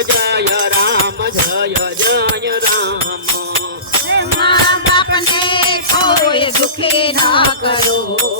જય રામ જય જય રામ. મા બાપને કોઈ દુખી ના કરો.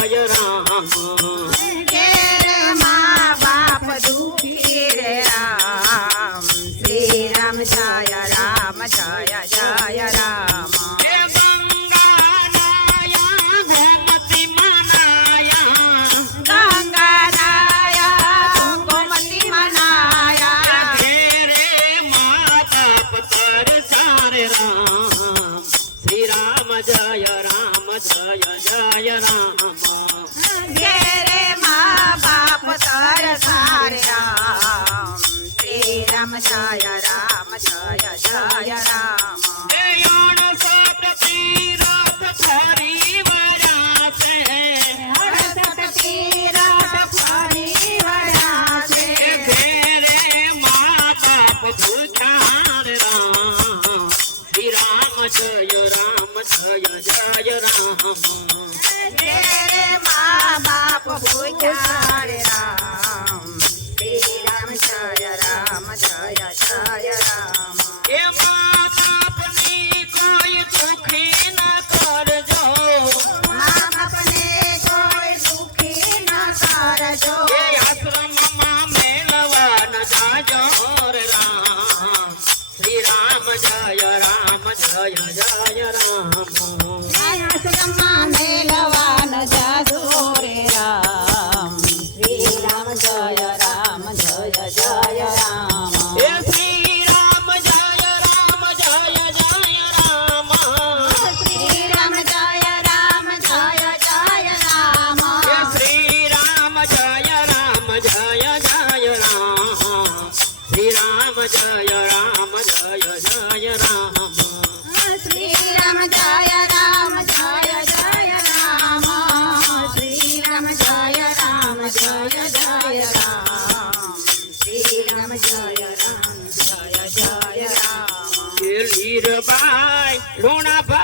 જય રામ. મા બાપ દુખી રે રામ. શ્રી રામ જય રામ જય જય રામ. હે જય જય રામ. ઘેરે મા બાપ તરસારે રામ ઘેરે મા બાપ પૂછ્યા રે રામ જય રામ જય જય રામ આશ્રમમાં મેલવાન જાજો રે રામ શ્રી રામ જય રામ જય જય રામ એ શ્રી રામ જય રામ જય જય રામ શ્રી રામ જય રામ જય જય રામ એ શ્રી રામ જય રામ જય શ્રી રામ જય રામ જય જય રામ શ્રી રામ જય રામ જય જય રામ શ્રી રામ જય રામ જય જય રામ શ્રી રામ જય રામ જય